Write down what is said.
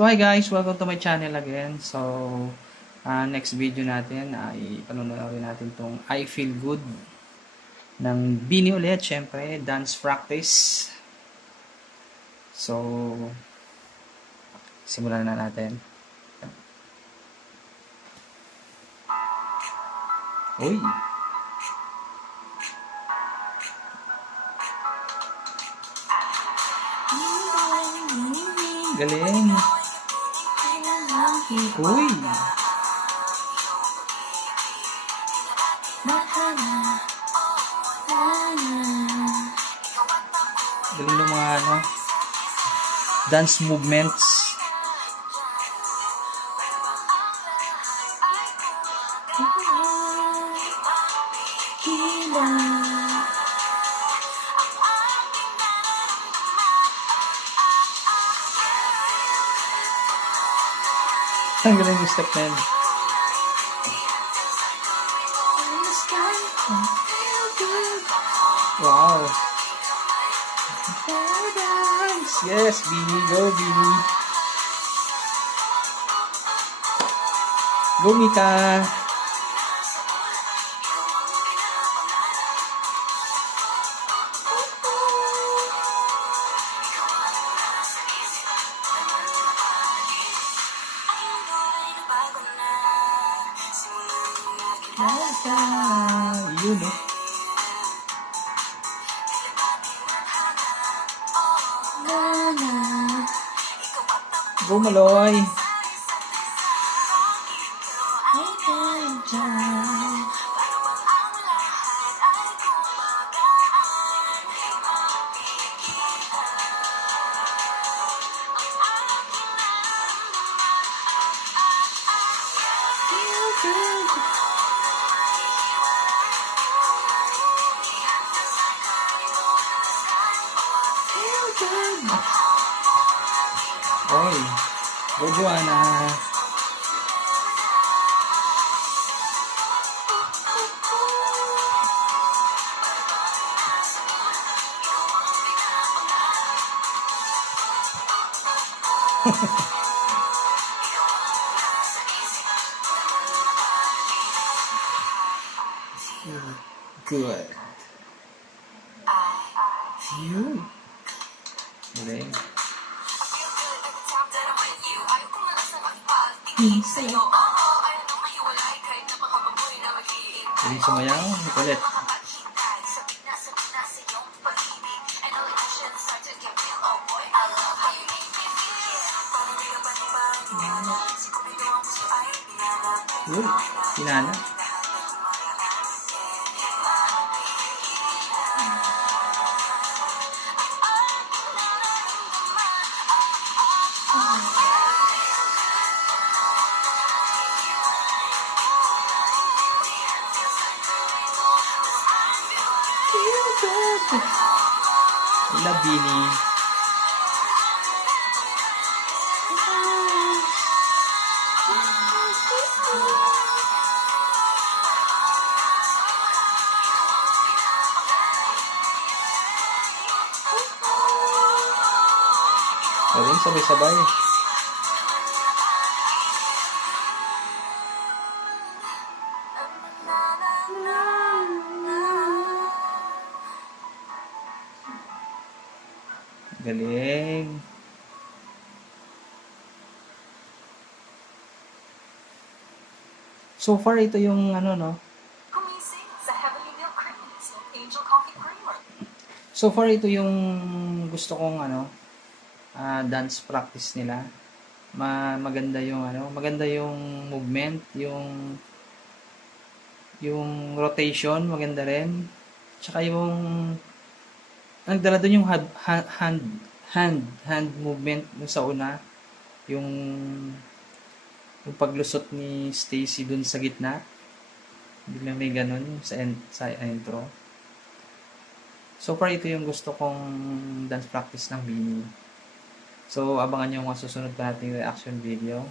So hi guys, welcome to my channel again. So next video natin ay panonoorin natin tong I Feel Good ng Bini ulit, syempre dance practice. So simulan na natin. Uy! Galing! Uy! Galing ng mga dance movements. Ang galing yung step na yun. Wow! Yes, Bini! Go, Bini! Go, Mika! Yun, no? Go, Maloy! Oy, go Joanna. Good. You. Galing. Galing sumayaw. Ulit. Uy, sinana. I love Bini. Galing, sabay-sabay. Galing. So far ito yung So far ito yung gusto kong dance practice nila. Maganda yung maganda yung movement, yung rotation, maganda rin. Tsaka yung nagdala doon yung hand movement sa una, yung paglusot ni Stacy dun sa gitna. Biglang may ganun sa intro. So far ito yung gusto kong dance practice ng Bini. So abangan nyo ang susunod pa nating reaction video.